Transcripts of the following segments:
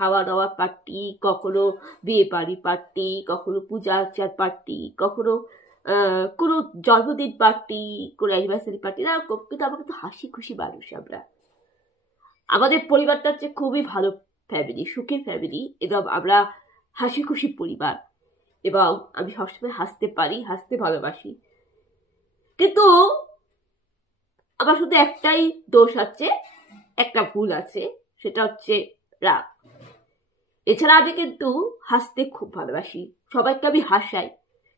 খাওয়া দাওয়া পার্টি, কখনো বিয়ে বাড়ি পার্টি, কখনো পূজা আর্চার পার্টি, কখনো কোনো জন্মদিন পার্টি, কোনো অ্যানিভার্সারি পার্টি, এরকম। কিন্তু আমরা কিন্তু হাসি খুশি মানুষ। আমাদের পরিবারটা হচ্ছে খুবই ভালো ফ্যামিলি, সুখী ফ্যামিলি, এবং আমরা হাসি খুশি পরিবার, এবং আমি সবসময় হাসতে পারি, হাসতে ভালোবাসি। কিন্তু আমার শুধু একটাই দোষ আছে, একটা ভুল আছে, সেটা হচ্ছে রাগ। এছাড়া আমি কিন্তু হাসতে খুব ভালোবাসি, সবাইকে আমি হাসাই।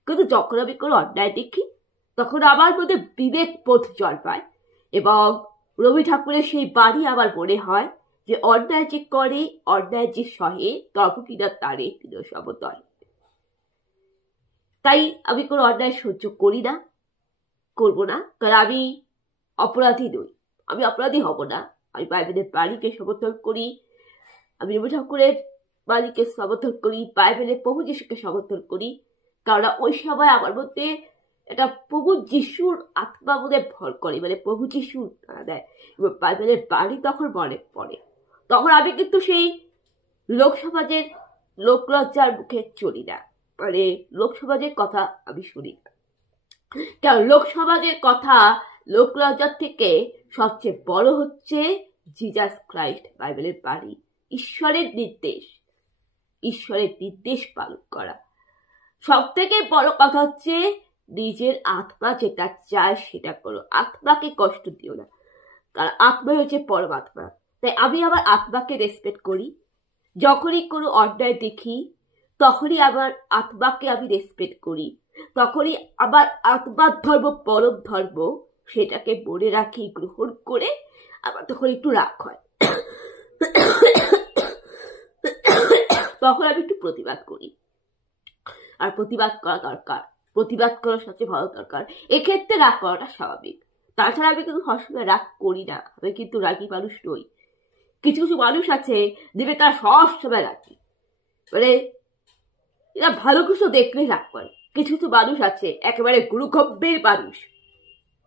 কিন্তু যখন আমি কোনো অন্যায় দেখি তখন আমার মধ্যে বিবেক বোধ জন্মায়, এবং রবি ঠাকুরের সেই বাণী আমার মনে হয় যে অন্যায় যে করে, অন্যায় যে সহে, তবু কিনা তারে তিল সমদয়। তাই আমি কোনো অন্যায় সহ্য করি না, করব না, কারণ আমি অপরাধী নই, আমি অপরাধী হব না। আমি বাইবেলের বাণীকে সমর্থন করি, আমি রবি ঠাকুরের বাণীকে সমর্থন করি, বাইবেলের প্রভু যিশুকে সমর্থন করি, কারণ ওই সময় আমার মধ্যে একটা প্রভু যিশুর আত্মা মধ্যে ভর করে, মানে প্রভু যিশুর দেয়, এবং বাইবেলের বাণী তখন মনে পড়ে। তখন আমি কিন্তু সেই লোকসমাজের লোকলজ্জার মুখে চলি না, মানে লোকসমাজের কথা আমি শুনি না। কারণ লোকসমাজের কথা, লোকলজ্জার থেকে সবচেয়ে বড় হচ্ছে জিজাস ক্রাইস্ট, বাইবেলের বাণী, ঈশ্বরের নির্দেশ, ঈশ্বরের নির্দেশ পালন করা। সব থেকে বড় কথা হচ্ছে নিজের আত্মা যেটা চায় সেটা করো, আত্মাকে কষ্ট দিও না, কারণ আত্মা হচ্ছে পরমাত্মা। তাই আমি আমার আত্মাকে রেসপেক্ট করি। যখনই কোনো অন্যায় দেখি তখনই আমার আত্মাকে আমি রেসপেক্ট করি, তখনই আমার আত্মার ধর্ম পরম ধর্ম, সেটাকে মনে রাখি, গ্রহণ করে আমার তখন একটু রাগ হয়, তখন আমি একটু প্রতিবাদ করি। আর প্রতিবাদ করা দরকার, প্রতিবাদ করা সবচেয়ে ভালো দরকার। এক্ষেত্রে রাগ করাটা স্বাভাবিক। তাছাড়া আমি কিন্তু সবসময় রাগ করি না, আমি কিন্তু রাগী মানুষ নই। কিছু কিছু মানুষ আছে দেবে তারা সবসময় রাগি, মানে এরা ভালো কিছু দেখলেই রাগ করে। কিছু কিছু মানুষ আছে একেবারে গুরুগম্ভীর মানুষ,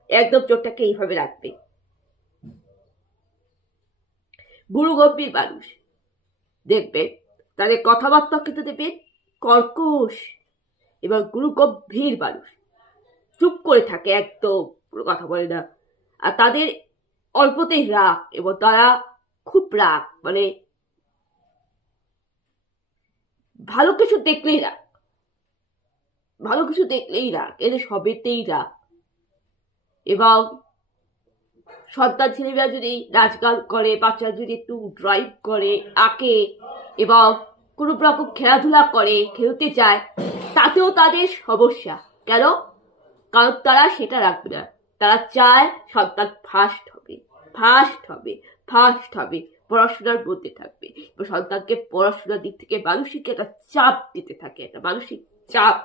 একদম চোখটাকে এইভাবে রাখবে, গুরুগম্ভীর মানুষ দেখবে, তাদের কথাবার্তা কিন্তু দেবে কর্কশ, এবং গুরুগম্ভীর মানুষ চুপ করে থাকে, একদম কোনো কথা বলে না। আর তাদের অল্পতেই রাগ, এবং তারা খুব রাগ, মানে ভালো কিছু দেখলেই রাগ, ভালো কিছু দেখলেই রাগ, এদের সবেতেই রাগ। এবং সন্তান ছেলেমেয়েরা যদি নাচ গান করে, বাচ্চারা যদি একটু ড্রাইভ করে, আঁকে, এবং কোনো রকম খেলাধুলা করে, খেলতে চায়, তাতেও তাদের সমস্যা। কেন? কারণ তারা সেটা রাখবে না, তারা চায় সন্তান ফার্স্ট হবে, ফার্স্ট হবে, ফার্স্ট হবে, পড়াশোনার মধ্যে থাকবে, এবং সন্তানকে পড়াশোনার দিক থেকে মানসিক একটা চাপ দিতে থাকে, একটা মানসিক চাপ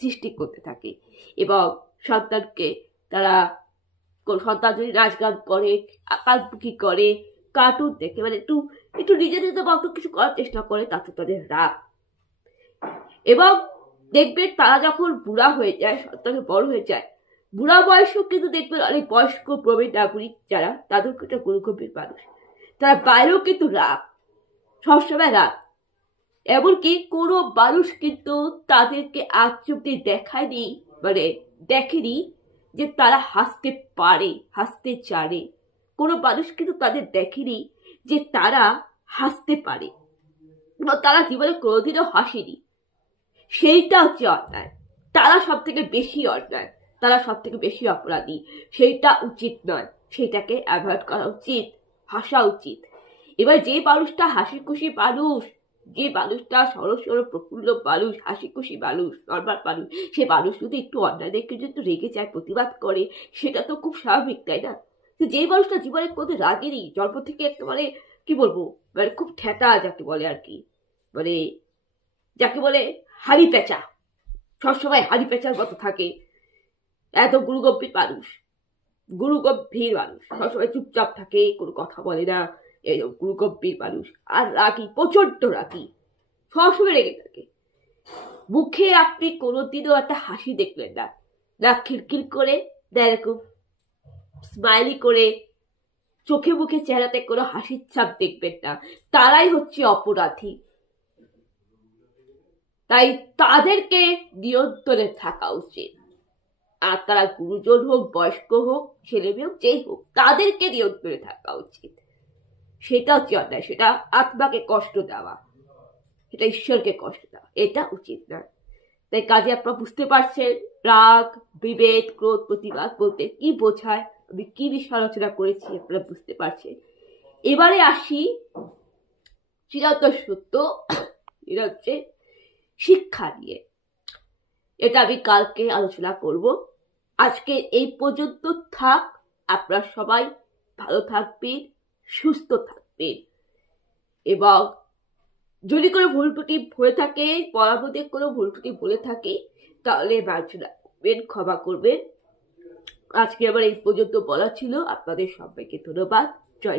সৃষ্টি করতে থাকে। এবং সন্তানকে তারা, সন্তান যদি নাচ গান করে, আঁকাবুকি করে, কার্টুন দেখে, মানে একটু একটু নিজেদের মতো কিছু করার চেষ্টা করে, তাতে তাদের রাগ। এবং দেখবে তারা যখন বুড়া হয়ে যায়, সন্তান বড় হয়ে যায়, বুড়া বয়সেও কিন্তু দেখবেন অনেক বয়স্ক প্রবীণ নাগরিক যারা, তাদের একটা গুরুগম্ভীর মানুষ, তারা বাইরেও কিন্তু রাগ, সবসময় রাগ। এমনকি কোনো মানুষ কিন্তু তাদেরকে আজ অব্দি দেখায়নি, মানে দেখেনি যে তারা হাসতে পারে, হাসতে জানে। কোনো মানুষ কিন্তু তাদের দেখেনি যে তারা হাসতে পারে, এবং তারা জীবনে কোনোদিনও হাসেনি। সেইটা হচ্ছে অন্যায়, তারা সব থেকে বেশি অন্যায়, তারা সব থেকে বেশি অপরাধী। সেইটা উচিত নয়, সেইটাকে অ্যাভয়েড করা উচিত, হাসা উচিত। এবার যে মানুষটা হাসি খুশি মানুষ, যে মানুষটা সরস সরল প্রফুল্ল মানুষ, হাসি খুশি মানুষ, নর্মাল মানুষ, সে মানুষ যদি একটু অন্যায় দেখে যদি রেগে যায়, প্রতিবাদ করে, সেটা তো খুব স্বাভাবিক, তাই না? যে মানুষটা জীবনে কোনো রাগেরই, জন্ম থেকে একেবারে কি বলবো, মানে খুব ঠেটা যাকে বলে আর কি, মানে যাকে বলে হাড়ি পেঁচা, সবসময় হাড়ি পেঁচার মতো থাকে, এত গুরুগম্ভীর মানুষ, গুরুগম্ভীর মানুষ, সবসময় চুপচাপ থাকে, কোনো কথা বলে না, এই গুরুগম্ভীর মানুষ। আর রাগি, প্রচন্ড রাগি, সবসময় রেগে থাকে। মুখে আপনি কোনোদিনও একটা হাসি দেখলেন না, না খিলখিল করে, না এরকম স্মাইলি করে, চোখে মুখে চেহারাতে কোনো হাসির ছাপ দেখবেন না, তারাই হচ্ছে অপরাধী। তাই তাদেরকে নিয়ন্ত্রণে থাকা উচিত। আর তারা গুরুজন হোক, বয়স্ক হোক, ছেলে মেয়ে হোক, যেই হোক, তাদেরকে নিয়ন্ত্রণে থাকা উচিত। সেটা হচ্ছে অন্যায়, সেটা আত্মাকে কষ্ট দেওয়া, সেটা ঈশ্বরকে কষ্ট দেওয়া, এটা উচিত না। তাই কাজে আপনারা বুঝতে পারছেন রাগ, বিভেদ, ক্রোধ, প্রতিবাদ বলতে কি বোঝায়, আমি কি বিষয়ে আলোচনা করেছি আপনারা বুঝতে পারছেন। এবারে আসি চিরন্তন সত্য, এটা হচ্ছে শিক্ষা নিয়ে। এটা আমি কালকে আলোচনা করব। আজকে এই পর্যন্ত থাক। আপনারা সবাই ভালো থাকবেন, সুস্থ থাকবেন, এবং যদি কোনো ভুল ত্রুটি হয়ে থাকে, পরামর্শে কোনো ভুল ত্রুটি বলে থাকে, তাহলে মার্জনা করবেন, ক্ষমা করবেন। আজকে আবার এই পর্যন্ত বলা ছিল। আপনাদের সবাইকে ধন্যবাদ।